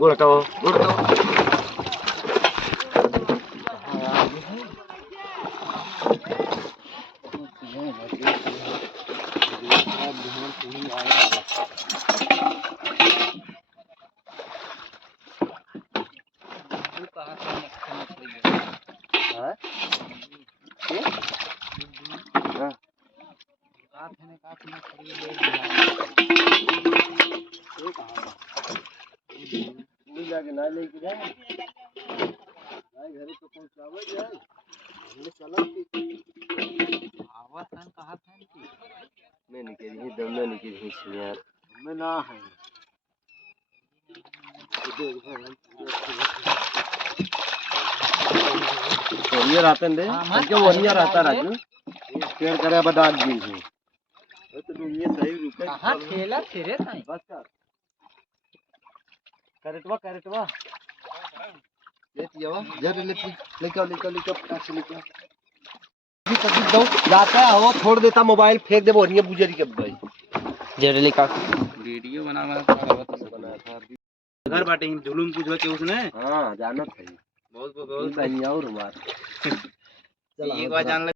गोड़ हटाओ गोड़ हटाओ। जाके ना लेके जाए घर तो पहुंचावे जाए हमने चला की आवाज कहां था की मैं निकल ही दम ना निकल ही यार मैं ना है वरियर आते हैं क्या वरियर आता राजू शेयर करे बता दीजिए तो ये सही रुपए कहां ठेला तेरे साईं बस कर करटवा लेती है जरूर लेके टैक्सी लेके कभी दो जाता है वो छोड़ देता मोबाइल फेंक दे बोरियां बुजरी के भाई जरूर लेका वीडियो बनाना था घर बाटे ही जुलूम पूछो के उसने हां जाना था बहुत सही और मार चल एक बार जान ले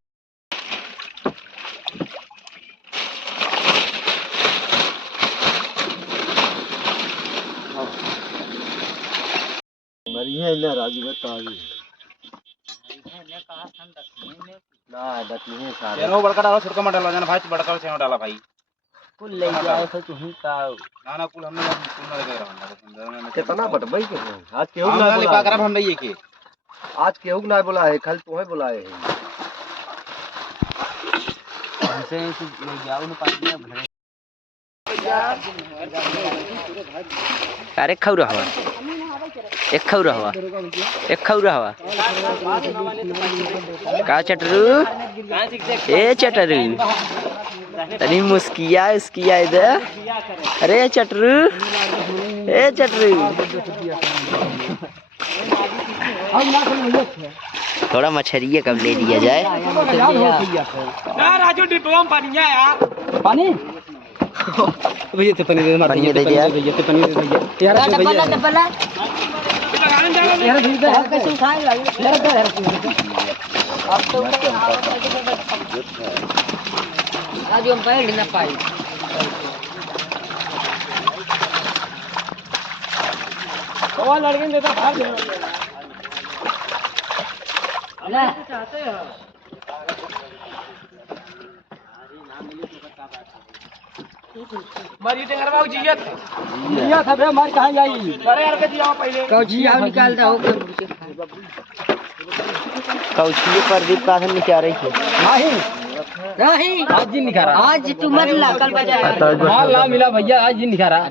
बढ़िया है ना राजू बता भी ने कहा हम दक्षिण में ना दक्षिण सारे येनो बड़का डालो छोटका मत डालो जाना भाई बड़का से डाला भाई कुल ले जाए तो तू ही का ना कुल हमने कुल ना लगे रहना कितना बटबई के आज केहू ना लिपा कर हम नहीं के आज केहू ना बोला है कल तू है बुलाए है हमसे ले जाओ ना पानी में भरे अरे खाऊ रहा एक खाऊ रहा का चटरू ए चटरू तनी मुस्किया उसकिया इधर अरे चटरू ए चटरू थोड़ा मछरिया कब ले लिया जाए राजू डिब्बा में पानी है यार पानी भैया तो पानी दे पानी दे यार भैया तो पानी दे भैया यार डब्बा यार भैया कैसे खाएगा यार अब तो आज हम बैठ ना पाई कौन लड़के देता भाग ना चाहते हो मारी टेंगर बाबू जिया था बे मार कहां जाई अरे यार के दिया पहले कौछिया निकाल दो कौछिए पर दीप का निकाल रही थी नहीं आज जी निकाल रहा आज तू मत ला कल बजा हां ला मिला भैया आज जी निकाल रहा